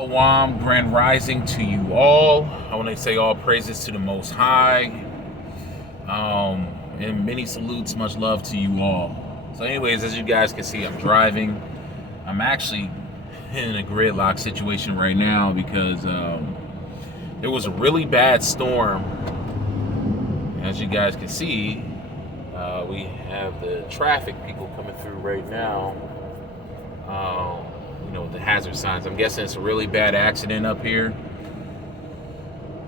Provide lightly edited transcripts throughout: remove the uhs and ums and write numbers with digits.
Shalom, grand rising to you all. I want to say all praises to the Most High, and many salutes, much love to you all. So, anyways, as you guys can see, I'm driving. I'm actually in a gridlock situation right now because there was a really bad storm. As you guys can see, we have the traffic people coming through right now. With the hazard signs. I'm guessing it's a really bad accident up here.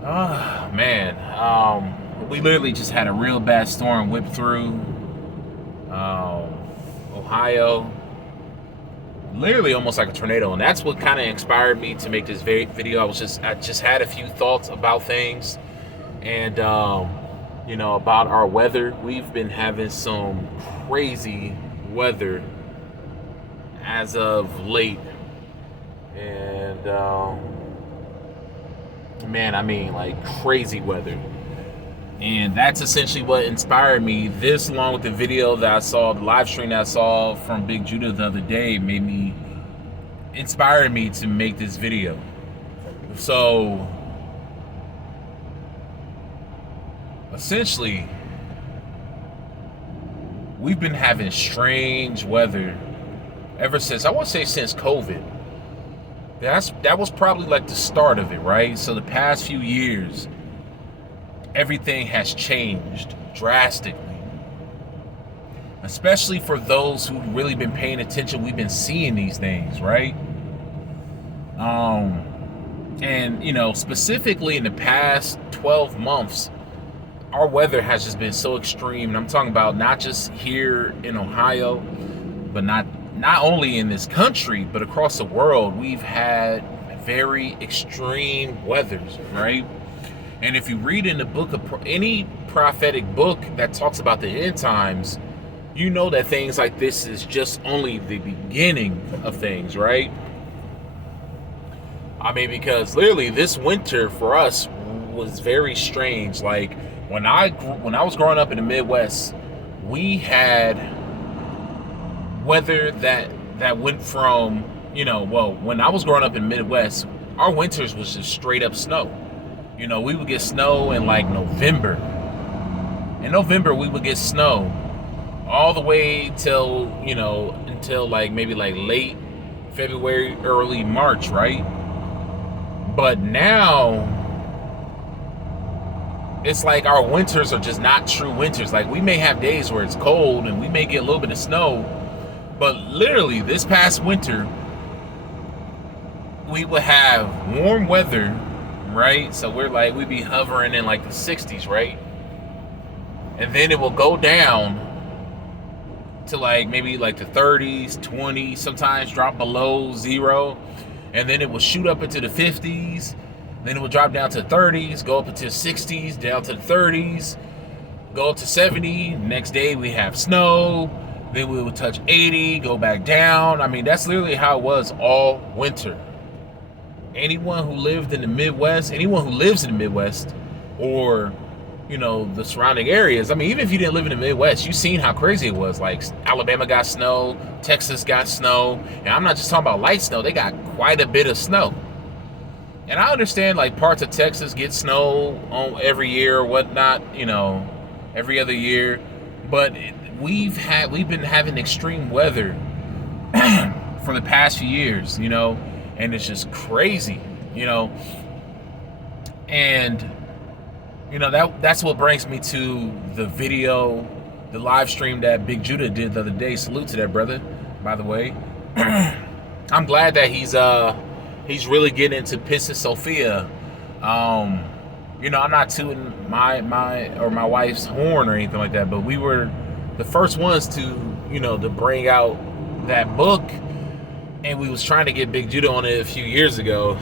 Oh, man. We literally just had a real bad storm whip through Ohio. Literally almost like a tornado. And that's what kind of inspired me to make this video. I just had a few thoughts about things. And, about our weather. We've been having some crazy weather as of late. And like crazy weather. And that's essentially what inspired me. This, along with the video that I saw, the live stream that I saw from Big Judah the other day, inspired me to make this video. So essentially, we've been having strange weather ever since, I want to say since COVID. That was probably like the start of it, right? So the past few years, everything has changed drastically. Especially for those who've really been paying attention, we've been seeing these things, right? Specifically in the past 12 months, our weather has just been so extreme. And I'm talking about not just here in Ohio, but not only in this country, but across the world. We've had very extreme weathers, right? And if you read in the book of any prophetic book that talks about the end times, you know that things like this is just only the beginning of things, right? Because literally this winter for us was very strange. Like when I was growing up in the Midwest, we had weather that went from, when I was growing up in the Midwest, our winters was just straight up snow. We would get snow in like November. In November, we would get snow all the way till like maybe like late February, early March, right? But now it's like our winters are just not true winters. Like we may have days where it's cold and we may get a little bit of snow, but literally this past winter, we would have warm weather, right? So we'd be hovering in like the 60s, right? And then it will go down to like maybe like the 30s, 20s, sometimes drop below zero. And then it will shoot up into the 50s. Then it will drop down to the 30s, go up into the 60s, down to the 30s, go up to 70. Next day we have snow. Then we would touch 80, go back down. That's literally how it was all winter. Anyone who lived in the Midwest, anyone who lives in the Midwest, or the surrounding areas. Even if you didn't live in the Midwest, you've seen how crazy it was. Like Alabama got snow, Texas got snow, and I'm not just talking about light snow. They got quite a bit of snow. And I understand like parts of Texas get snow on every year or whatnot, every other year, but we've been having extreme weather for the past few years, and it's just crazy, and that's what brings me to the video, the live stream that Big Judah did the other day. Salute to that brother, by the way. I'm glad that he's really getting into Pisces Sophia. I'm not tooting my wife's horn or anything like that, but we were the first ones to bring out that book, and we was trying to get Big Judah on it a few years ago.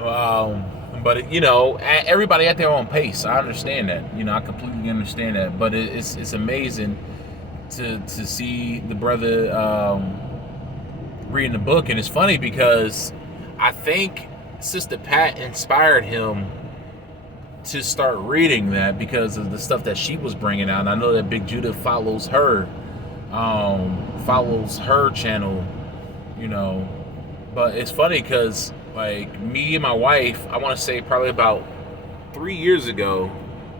But everybody at their own pace. I understand that. I completely understand that. But it's amazing to see the brother reading the book, and it's funny because I think Sister Pat inspired him to start reading that because of the stuff that she was bringing out. And I know that Big Judah follows her channel, But it's funny because, like, me and my wife, I want to say probably about 3 years ago,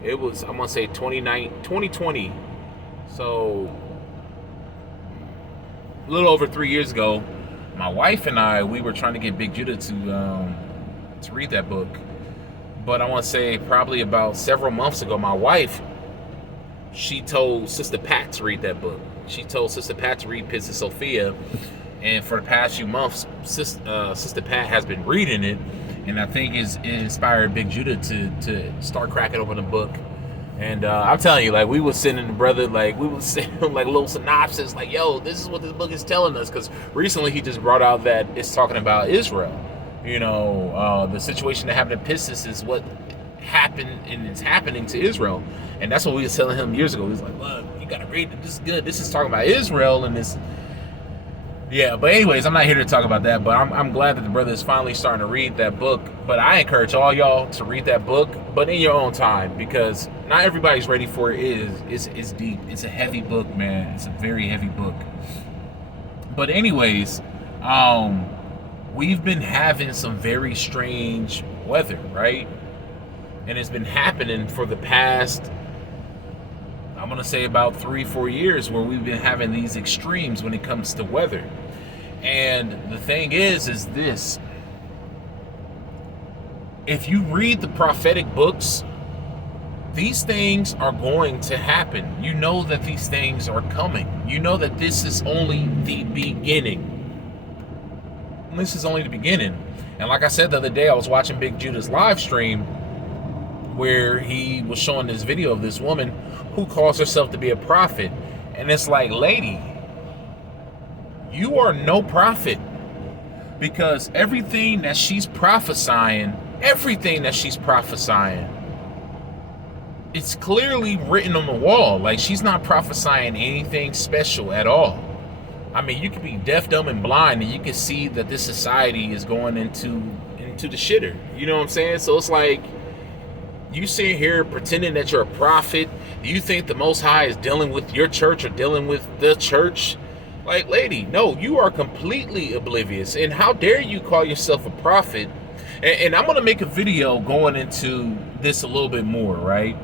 it was, I want to say 2020. So, a little over 3 years ago, my wife and I, we were trying to get Big Judah to read that book. But I want to say probably about several months ago, my wife, she told Sister Pat to read that book. She told Sister Pat to read Piz and Sophia. And for the past few months, Sister Pat has been reading it. And I think it inspired Big Judah to start cracking open the book. And I'm telling you, like, we was sending the brother, like, we was sending like little synopsis, like, yo, this is what this book is telling us. Because recently he just brought out that it's talking about Israel. You know, the situation that happened in Pistis is what happened and it's happening to Israel. And that's what we was telling him years ago. He was like, look, you got to read it. This is good. This is talking about Israel and this. Yeah, but anyways, I'm not here to talk about that, but I'm glad that the brother is finally starting to read that book. But I encourage all y'all to read that book, but in your own time, because not everybody's ready for it. It's deep. It's a heavy book, man. It's a very heavy book. But anyways, we've been having some very strange weather, right? And it's been happening for the past, I'm going to say about 3-4 years, where we've been having these extremes when it comes to weather. And the thing is this: if you read the prophetic books, these things are going to happen. You know that these things are coming. You know that this is only the beginning. This is only the beginning. And like I said the other day, I was watching Big Judah's live stream where he was showing this video of this woman who calls herself to be a prophet. And it's like, lady, you are no prophet, because everything that she's prophesying, it's clearly written on the wall. Like, she's not prophesying anything special at all. I mean, you could be deaf, dumb, and blind, and you can see that this society is going into the shitter. You know what I'm saying? So it's like, you sit here pretending that you're a prophet. You think the Most High is dealing with your church or dealing with the church? Like, lady, no, you are completely oblivious. And how dare you call yourself a prophet? And I'm going to make a video going into this a little bit more, right?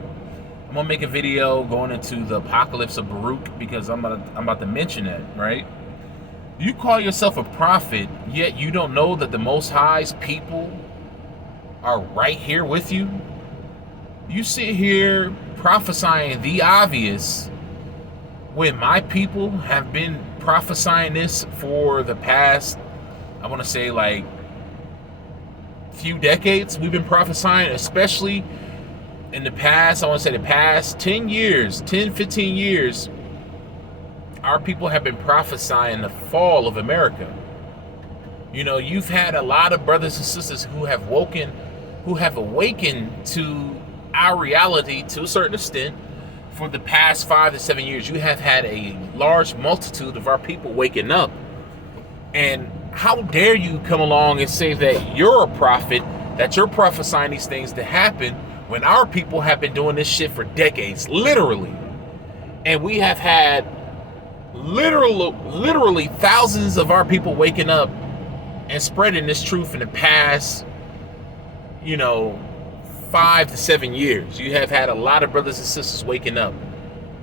I'm going to make a video going into the apocalypse of Baruch, because I'm about to mention that, right? You call yourself a prophet, yet you don't know that the Most High's people are right here with you? You sit here prophesying the obvious when my people have been prophesying this for the past, I want to say, like, few decades. We've been prophesying, especially in the past, I want to say the past 10 years, 10, 15 years, our people have been prophesying the fall of America. You know, you've had a lot of brothers and sisters who have awakened to our reality to a certain extent. For the past 5 to 7 years, you have had a large multitude of our people waking up. And how dare you come along and say that you're a prophet, that you're prophesying these things to happen, when our people have been doing this shit for decades, literally. And we have had literally thousands of our people waking up and spreading this truth in the past, 5 to 7 years. You have had a lot of brothers and sisters waking up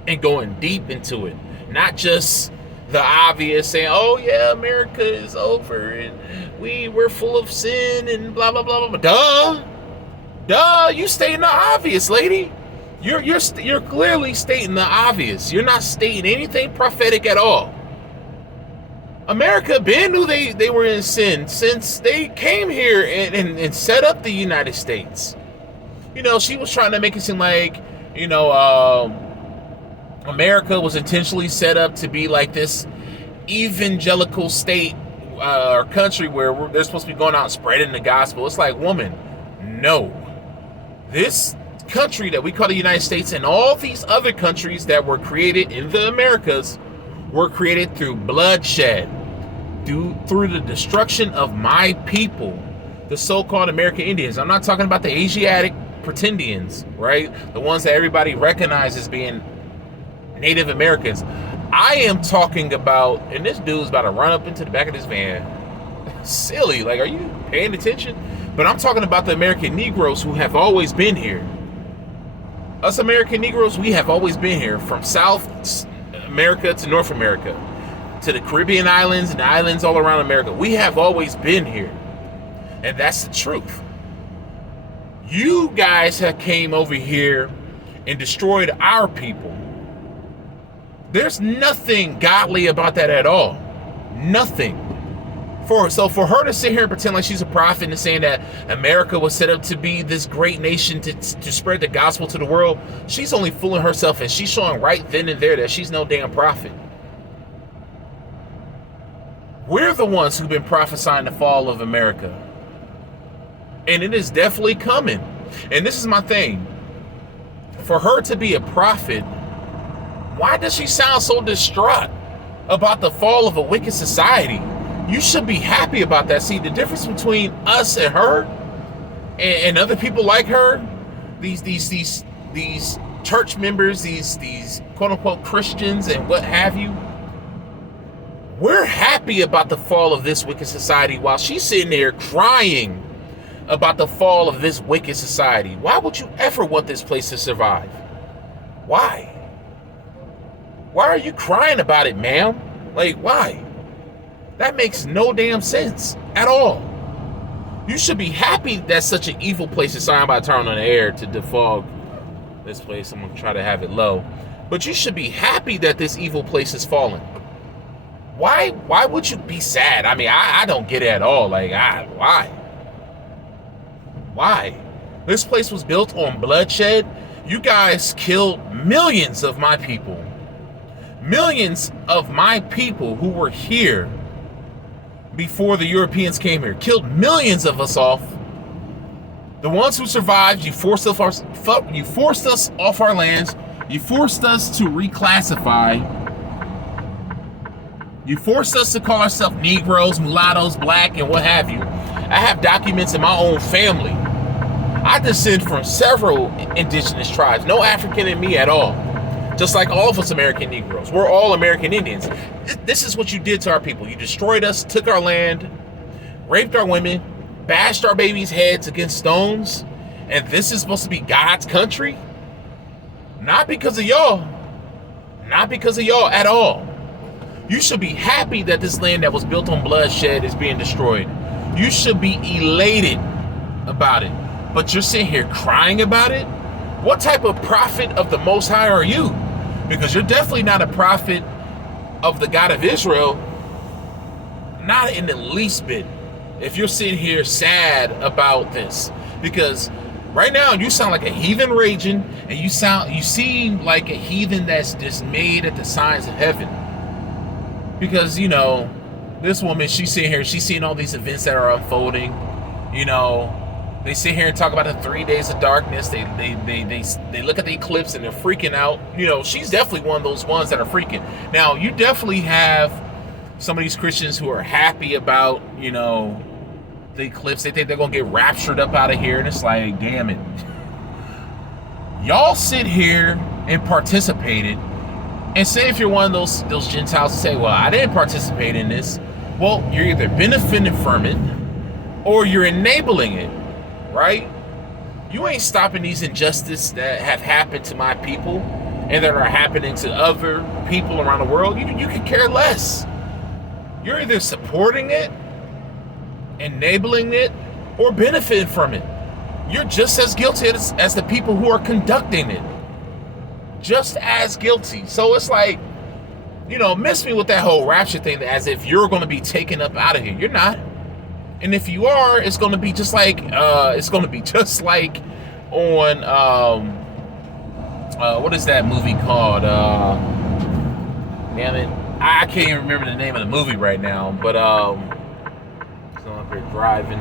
and going deep into it. Not just the obvious, saying, oh yeah, America is over and we're full of sin and blah blah blah blah. Duh, you stating the obvious, lady. You're clearly stating the obvious. You're not stating anything prophetic at all. America been knew they were in sin since they came here and set up the United States. She was trying to make it seem like, America was intentionally set up to be like this evangelical state or country where they're supposed to be going out and spreading the gospel. It's like, woman, no. This country that we call the United States and all these other countries that were created in the Americas were created through bloodshed, through the destruction of my people, the so-called American Indians. I'm not talking about the Asiatic pretendians, right? The ones that everybody recognizes as being Native Americans. I am talking about, and this dude's about to run up into the back of this van. silly. Like, are you paying attention? But I'm talking about the American Negroes who have always been here. Us American Negroes, we have always been here, from South America to North America, to the Caribbean islands and the islands all around America. We have always been here. And that's the truth. You guys have came over here and destroyed our people. There's nothing godly about that at all. Nothing. So for her to sit here and pretend like she's a prophet and saying that America was set up to be this great nation to spread the gospel to the world, she's only fooling herself, and she's showing right then and there that she's no damn prophet. We're the ones who've been prophesying the fall of America. And it is definitely coming. And this is my thing. For her to be a prophet, why does she sound so distraught about the fall of a wicked society? You should be happy about that. See, the difference between us and her and other people like her, these church members, these quote unquote Christians and what have you, we're happy about the fall of this wicked society while she's sitting there crying about the fall of this wicked society. Why would you ever want this place to survive? Why? Why are you crying about it, ma'am? Like, why? That makes no damn sense at all. You should be happy that such an evil place is. Sorry, I'm about to turn on the air to defog this place. I'm going to try to have it low. But you should be happy that this evil place is falling. Why would you be sad? I mean, I don't get it at all. Like, why? Why? This place was built on bloodshed. You guys killed millions of my people. Millions of my people who were here before the Europeans came here. Killed millions of us off. The ones who survived, you forced us off our lands. You forced us to reclassify. You forced us to call ourselves Negroes, mulattoes, black, and what have you. I have documents in my own family. I descend from several indigenous tribes. No African in me at all. Just like all of us American Negroes. We're all American Indians. This is what you did to our people. You destroyed us, took our land, raped our women, bashed our babies' heads against stones, and this is supposed to be God's country? Not because of y'all. Not because of y'all at all. You should be happy that this land that was built on bloodshed is being destroyed. You should be elated about it. But you're sitting here crying about it? What type of prophet of the Most High are you? Because you're definitely not a prophet of the God of Israel. Not in the least bit. If you're sitting here sad about this. Because right now you sound like a heathen raging, and you seem like a heathen that's dismayed at the signs of heaven. Because, you know, this woman, she's sitting here, she's seeing all these events that are unfolding. You know, they sit here and talk about the 3 days of darkness. They look at the eclipse and they're freaking out. You know, she's definitely one of those ones that are freaking. Now, you definitely have some of these Christians who are happy about, you know, the eclipse. They think they're going to get raptured up out of here. And it's like, damn it. Y'all sit here and participated. And say if you're one of those Gentiles who say, well, I didn't participate in this. Well, you're either benefiting from it or you're enabling it, right? You ain't stopping these injustices that have happened to my people and that are happening to other people around the world. You could care less. You're either supporting it, enabling it, or benefiting from it. You're just as guilty as the people who are conducting it. Just as guilty. So it's like, you know, miss me with that whole rapture thing as if you're going to be taken up out of here. You're not. And if you are, it's going to be just like on what is that movie called? Damn it, I can't even remember the name of the movie right now. But so I'm up here driving.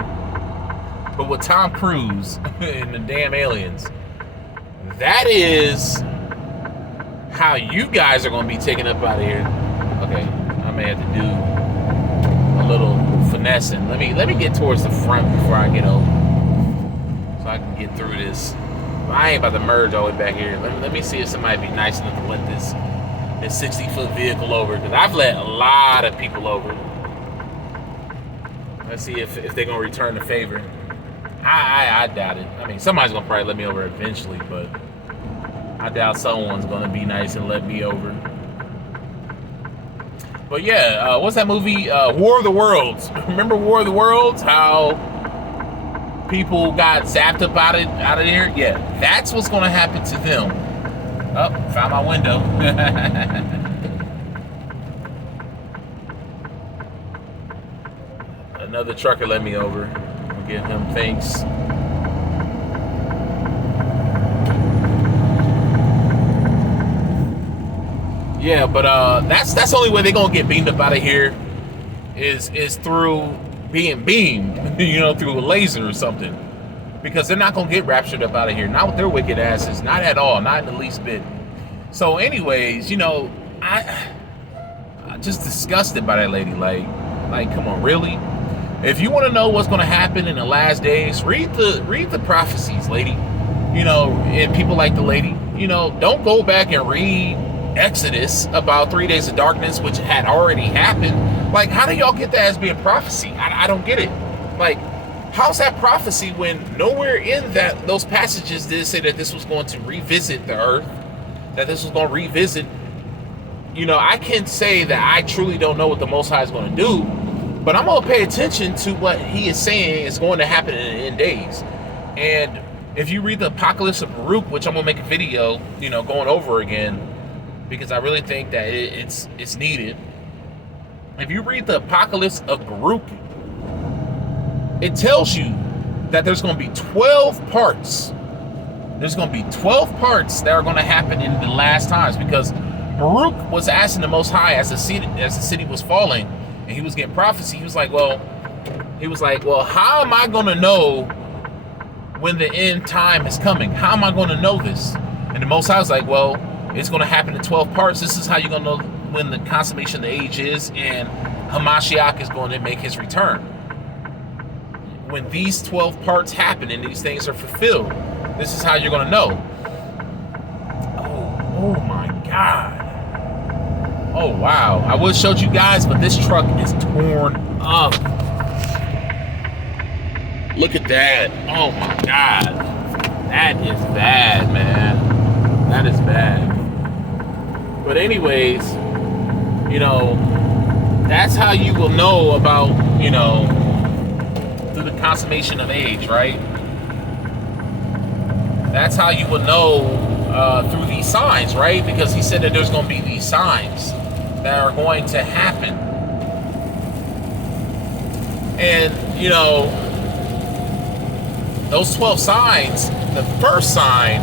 But with Tom Cruise and the damn aliens, that is how you guys are going to be taken up out of here. Okay, I may have to do a little finessing. Let me get towards the front before I get over, so I can get through this. I ain't about to merge all the way back here. Let me see if somebody be nice enough to let this 60-foot vehicle over, because I've let a lot of people over. Let's see if they're gonna return the favor. I doubt it. I mean, somebody's gonna probably let me over eventually, but I doubt someone's gonna be nice and let me over. But yeah, what's that movie? War of the Worlds. Remember War of the Worlds? How people got zapped up out of there? Yeah, that's what's gonna happen to them. Oh, found my window. Another trucker let me over. I'll give him thanks. Yeah, but that's the only way they're gonna get beamed up out of here is through being beamed, you know, through a laser or something. Because they're not gonna get raptured up out of here. Not with their wicked asses. Not at all. Not in the least bit. So anyways, you know, I'm just disgusted by that lady. Like, come on, really? If you want to know what's gonna happen in the last days, read the prophecies, lady. You know, and people like the lady, you know, don't go back and read Exodus about 3 days of darkness, which had already happened. Like, how do y'all get that as being prophecy? I don't get it. Like, how's that prophecy when nowhere in those passages did it say that this was going to revisit the earth, that this was going to revisit? You know, I can say that I truly don't know what the Most High is going to do, but I'm going to pay attention to what he is saying is going to happen in days. And if you read the Apocalypse of Baruch, which I'm going to make a video, you know, going over again, because I really think that it's needed. If you read the Apocalypse of Baruch, it tells you that there's going to be 12 parts. There's going to be 12 parts that are going to happen in the last times, because Baruch was asking the Most High as the city was falling, and he was getting prophecy. He was like, well, how am I going to know when the end time is coming? How am I going to know this? And the Most High was like, well, it's going to happen in 12 parts. This is how you're going to know when the consummation of the age is, and Hamashiach is going to make his return. When these 12 parts happen and these things are fulfilled, this is how you're going to know. Oh my God. Oh wow. I would have showed you guys, but this truck is torn up. Look at that. Oh my God. That is bad, man. That is bad. But anyways, you know, that's how you will know about, you know, through the consummation of age, right? That's how you will know through these signs, right? Because he said that there's going to be these signs that are going to happen. And, you know, those 12 signs, the first sign,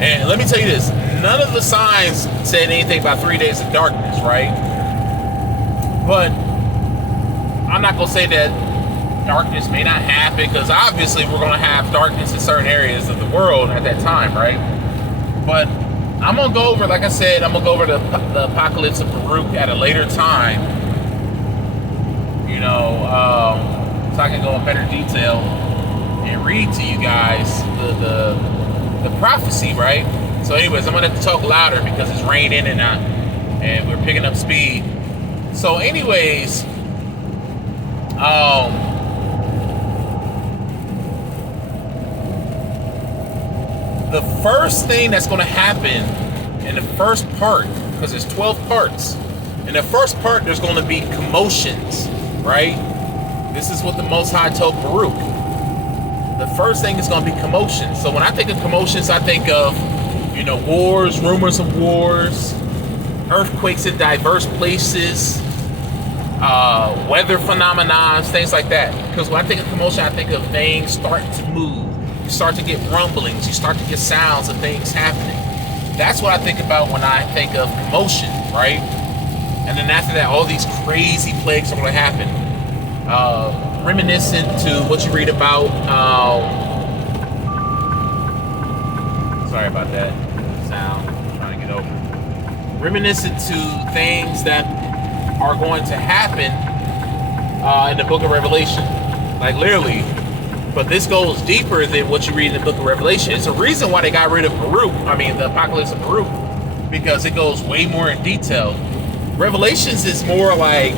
and let me tell you this, none of the signs said anything about 3 days of darkness, right? But I'm not going to say that darkness may not happen, because obviously we're going to have darkness in certain areas of the world at that time, right? But I'm going to go over, like I said, I'm going to go over the Apocalypse of Baruch at a later time, you know, so I can go in better detail and read to you guys the prophecy, right? So anyways, I'm going to have to talk louder because it's raining and we're picking up speed. So anyways, the first thing that's going to happen in the first part, because there's 12 parts, in the first part there's going to be commotions, right? This is what the Most High told Baruch. The first thing is going to be commotions. So when I think of commotions, I think of, you know, wars, rumors of wars, earthquakes in diverse places, weather phenomena, things like that. Because when I think of commotion, I think of things starting to move. You start to get rumblings. You start to get sounds of things happening. That's what I think about when I think of commotion, right? And then after that, all these crazy plagues are going to happen. Reminiscent to what you read about. Sorry about that sound. I'm trying to get over. Reminiscent to things that are going to happen in the book of Revelation. Like literally. But this goes deeper than what you read in the book of Revelation. It's a reason why they got rid of the Apocalypse of Baruch, because it goes way more in detail. Revelations is more like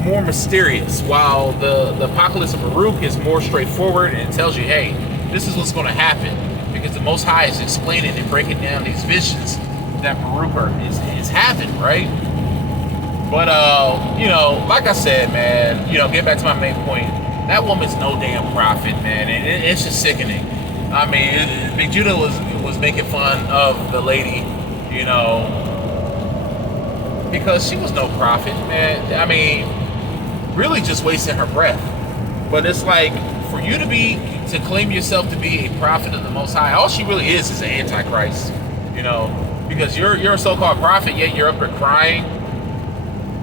more mysterious, while the Apocalypse of Baruch is more straightforward and it tells you, hey, this is what's going to happen, because the Most High is explaining and breaking down these visions that Baruch is having, right? But like I said, man, get back to my main point. That woman's no damn prophet, man, and it's just sickening. I mean, Big Judah was making fun of the lady, because she was no prophet, man. I mean, really just wasting her breath. But it's like, for you to claim yourself to be a prophet of the Most High, all she really is an antichrist, because you're a so-called prophet, yet you're up here crying.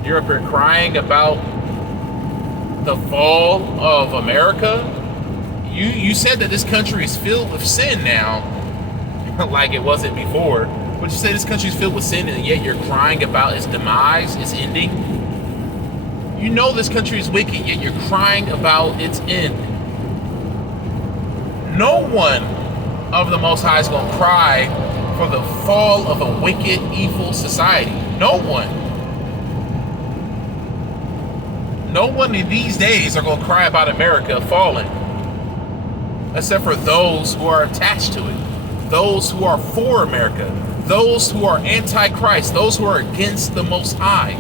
You're up here crying about the fall of America. You said that this country is filled with sin now, like it wasn't before. But you say this country is filled with sin, and yet you're crying about its demise, its ending. You know this country is wicked, yet you're crying about its end. No one of the Most High is going to cry for the fall of a wicked, evil society. No one. No one in these days are going to cry about America falling, except for those who are attached to it, those who are for America, those who are anti-Christ, those who are against the Most High.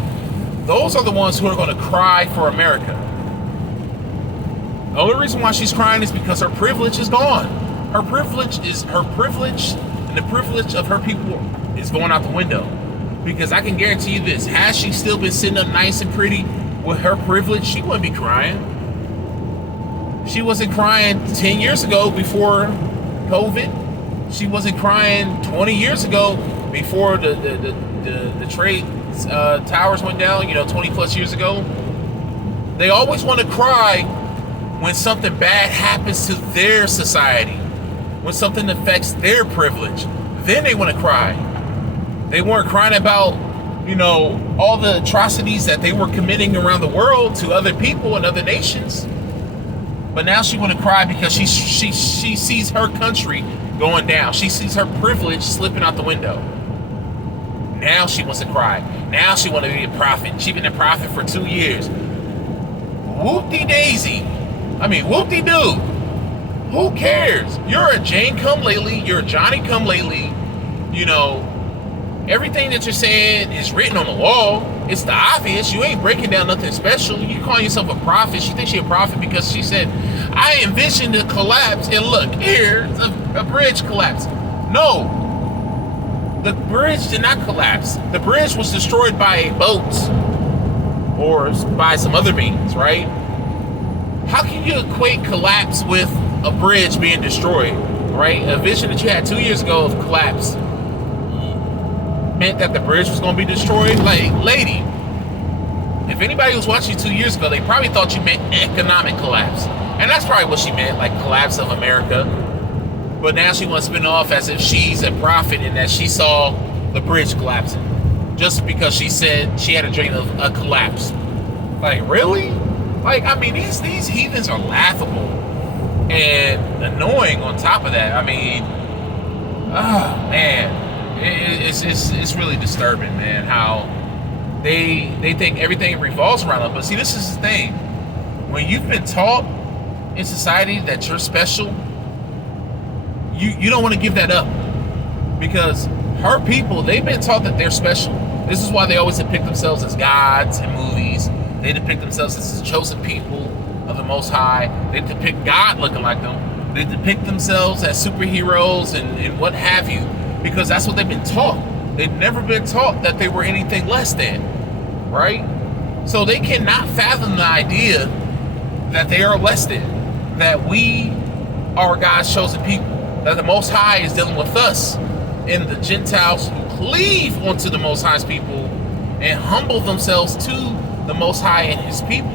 Those are the ones who are going to cry for America. The only reason why she's crying is because her privilege is gone. Her privilege, and the privilege of her people is going out the window. Because I can guarantee you this, had she still been sitting up nice and pretty with her privilege, she wouldn't be crying. She wasn't crying 10 years ago before COVID. She wasn't crying 20 years ago before the trade towers went down, 20 plus years ago. They always want to cry when something bad happens to their society, when something affects their privilege. Then they want to cry. They weren't crying about, all the atrocities that they were committing around the world to other people and other nations. But now she want to cry because she sees her country going down. She sees her privilege slipping out the window. Now she wants to cry. Now she wants to be a prophet. She's been a prophet for 2 years. Whoop-de-daisy. I mean, whoop-de-doo. Who cares? You're a Jane come lately. You're a Johnny come lately. Everything that you're saying is written on the wall. It's the obvious. You ain't breaking down nothing special. You call yourself a prophet. She thinks she's a prophet because she said, I envisioned a collapse, and look, here's a bridge collapse. No, the bridge did not collapse. The bridge was destroyed by a boat or by some other means, right? How can you equate collapse with a bridge being destroyed, right? A vision that you had 2 years ago of collapse meant that the bridge was going to be destroyed? Like, lady, if anybody was watching you 2 years ago, they probably thought you meant economic collapse. And that's probably what she meant, like collapse of America. But now she wants to spin off as if she's a prophet and that she saw the bridge collapsing. Just because she said she had a dream of a collapse. Like, really? Like, I mean, these heathens are laughable and annoying on top of that. I mean, oh, man. It's really disturbing, man, how they think everything revolves around them. But see, this is the thing. When you've been taught in society that you're special, you don't want to give that up, because her people, they've been taught that they're special. This is why they always depict themselves as gods in movies. They depict themselves as the chosen people of the Most High. They depict God looking like them. They depict themselves as superheroes and what have you, because that's what they've been taught. They've never been taught that they were anything less than, right? So they cannot fathom the idea that they are less than, that we are God's chosen people, that the Most High is dealing with us and the Gentiles who cleave onto the Most High's people and humble themselves to the Most High and His people.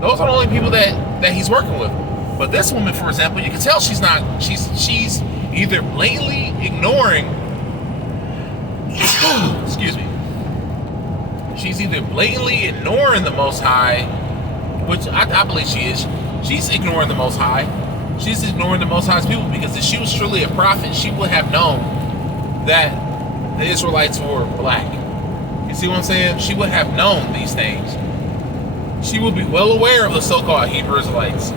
Those are the only people that He's working with. But this woman, for example, you can tell she's either blatantly ignoring excuse me, she's either blatantly ignoring the Most High, which I believe she is. She's ignoring the Most High. She's ignoring the Most High's people, because if she was truly a prophet, she would have known that the Israelites were black. You see what I'm saying? She would have known these things. she will be well aware of the so-called Hebrew Israelites.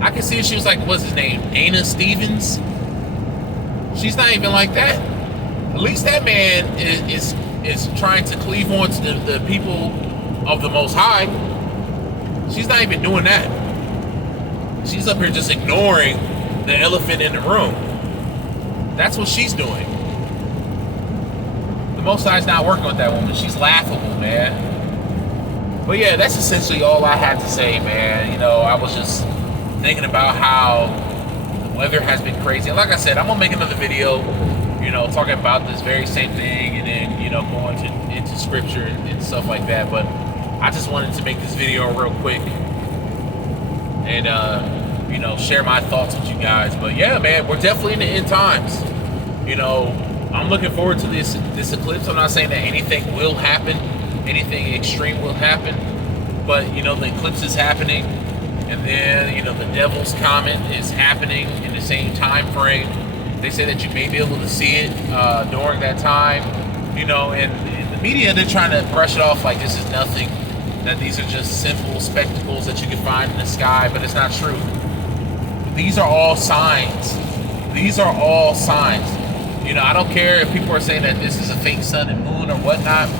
I can see if she was like, what's his name? Dana Stevens? She's not even like that. At least that man is trying to cleave on to the people of the Most High. She's not even doing that. She's up here just ignoring the elephant in the room. That's what she's doing. The Most High's not working with that woman. She's laughable, man. But yeah, that's essentially all I had to say, man. You know, I was just thinking about how the weather has been crazy. And like I said, I'm gonna make another video, you know, talking about this very same thing, and then, you know, going into scripture and stuff like that. But I just wanted to make this video real quick and you know, share my thoughts with you guys. But yeah, man, we're definitely in the end times. You know, I'm looking forward to this eclipse. I'm not saying that anything will happen, anything extreme will happen, but you know, the eclipse is happening, and then, you know, the devil's comet is happening in the same time frame. They say that you may be able to see it during that time, you know, and the media, they're trying to brush it off like this is nothing, that these are just simple spectacles that you can find in the sky, but it's not true. These are all signs. These are all signs. You know, I don't care if people are saying that this is a fake sun and moon or whatnot.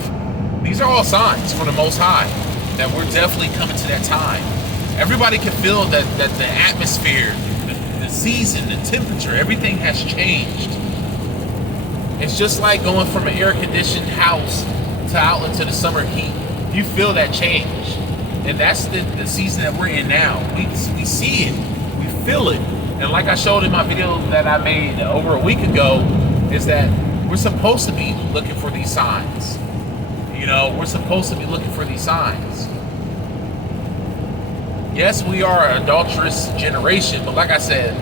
These are all signs from the Most High that we're definitely coming to that time. Everybody can feel that the atmosphere, the season, the temperature, everything has changed. It's just like going from an air-conditioned house to out into the summer heat. You feel that change. And that's the season that we're in now. We see it. We feel it. And like I showed in my video that I made over a week ago, is that we're supposed to be looking for these signs. You know, we're supposed to be looking for these signs. Yes, we are an adulterous generation, but like I said,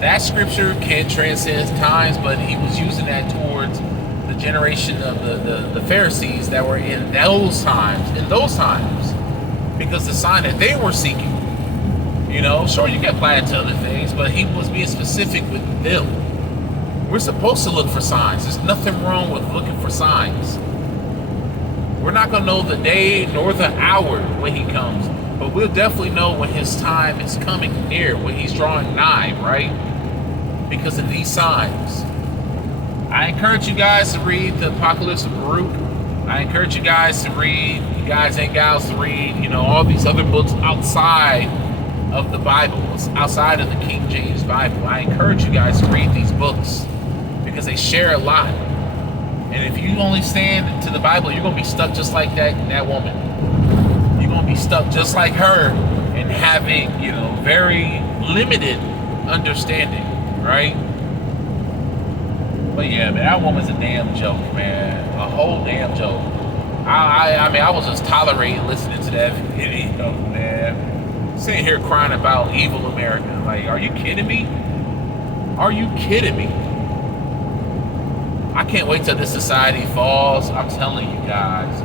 that scripture can transcend times, but he was using that towards the generation of the Pharisees that were in those times, because the sign that they were seeking, you know, sure, you can apply it to other things, but he was being specific with them. We're supposed to look for signs. There's nothing wrong with looking for signs. We're not going to know the day nor the hour when he comes, but we'll definitely know when his time is coming near, when he's drawing nigh, right? Because of these signs. I encourage you guys to read the Apocalypse of Baruch. I encourage you guys to read, you guys and gals to read, you know, all these other books outside of the Bible, outside of the King James Bible. I encourage you guys to read these books because they share a lot. And if you only stand to the Bible, you're going to be stuck just like that woman. You're going to be stuck just like her and having, you know, very limited understanding, right? But yeah, man, that woman's a damn joke, man. A whole damn joke. I mean, I was just tolerating listening to that video, man. Sitting here crying about evil America. Like, are you kidding me? Are you kidding me? I can't wait till this society falls. I'm telling you guys.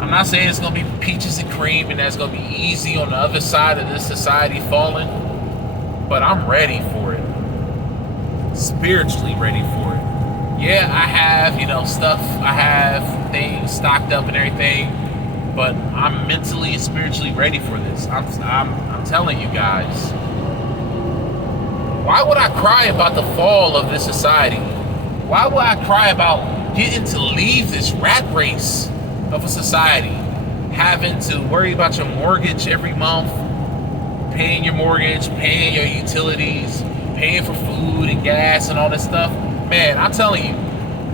I'm not saying it's going to be peaches and cream and that's going to be easy on the other side of this society falling, but I'm ready for it. Spiritually ready for it. Yeah, I have, you know, stuff. I have things stocked up and everything, but I'm mentally and spiritually ready for this. I'm telling you guys. Why would I cry about the fall of this society? Why would I cry about getting to leave this rat race of a society, having to worry about your mortgage every month, paying your mortgage, paying your utilities, paying for food and gas and all this stuff? Man, I'm telling you,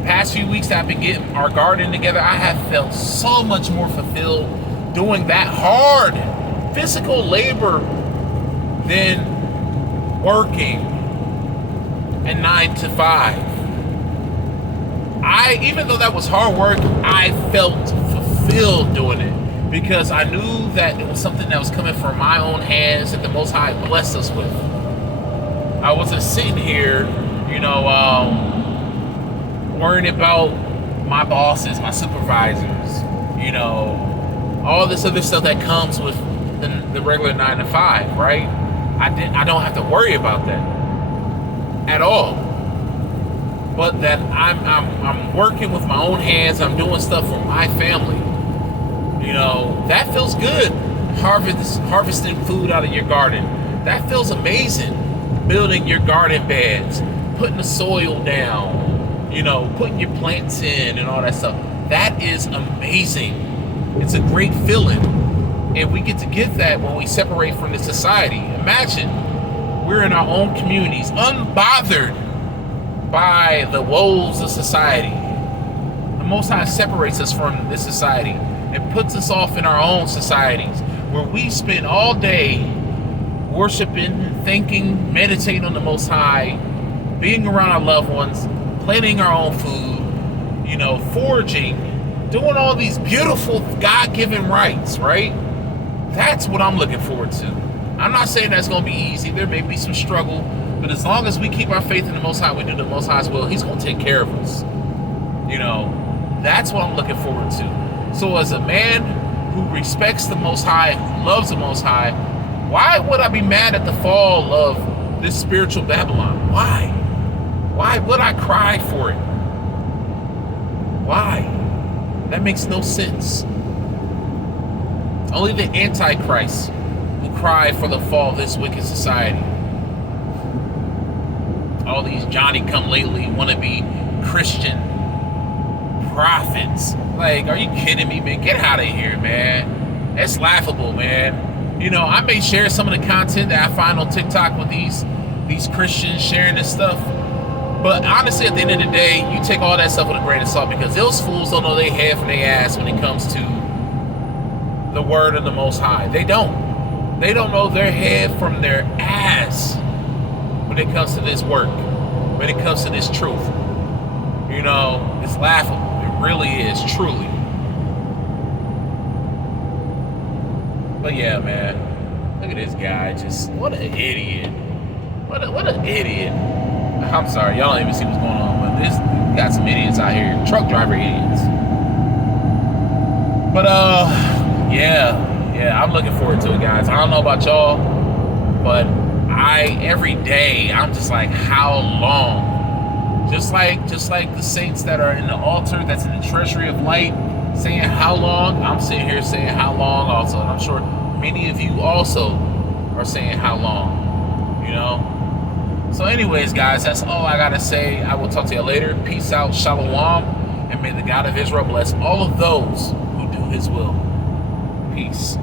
past few weeks that I've been getting our garden together, I have felt so much more fulfilled doing that hard physical labor than working a 9 to 5. Even though that was hard work, I felt fulfilled doing it because I knew that it was something that was coming from my own hands that the Most High blessed us with. I wasn't sitting here, you know, worrying about my bosses, my supervisors, you know, all this other stuff that comes with the regular 9 to 5, right? I don't have to worry about that at all. But that I'm working with my own hands. I'm doing stuff for my family. That feels good. Harvesting food out of your garden. That feels amazing. Building your garden beds, putting the soil down, putting your plants in and all that stuff. That is amazing. It's a great feeling. And we get to get that when we separate from the society. Imagine we're in our own communities, unbothered by the woes of society. The Most High separates us from this society and puts us off in our own societies where we spend all day worshiping, thinking, meditating on the Most High, being around our loved ones, planting our own food, foraging, doing all these beautiful God-given rights, right? That's what I'm looking forward to. I'm not saying that's going to be easy. There may be some struggle, but as long as we keep our faith in the Most High, we do the Most High's will, He's going to take care of us. That's what I'm looking forward to. So as a man who respects the Most High, who loves the Most High, why would I be mad at the fall of this spiritual Babylon? Why? Why would I cry for it? Why? That makes no sense. Only the Antichrist will cry for the fall of this wicked society. All these Johnny-come-lately wannabe Christian prophets. Like, are you kidding me, man? Get out of here, man. That's laughable, man. I may share some of the content that I find on TikTok with these Christians sharing this stuff. But honestly, at the end of the day, you take all that stuff with a grain of salt, because those fools don't know they head from their ass when it comes to the word of the Most High. They don't. They don't know their head from their ass when it comes to this work, when it comes to this truth. It's laughable. It really is, truly. But yeah, man, look at this guy. Just what an idiot. What an idiot. I'm sorry, y'all don't even see what's going on, but we got some idiots out here, truck driver idiots. But yeah, I'm looking forward to it, guys. I don't know about y'all, but every day I'm just like, how long? Just like the saints that are in the altar, that's in the treasury of light, saying how long, I'm sitting here saying how long also. And I'm sure many of you also are saying how long, So anyways, guys, that's all I got to say. I will talk to you later. Peace out, shalom, and may the God of Israel bless all of those who do His will. Peace.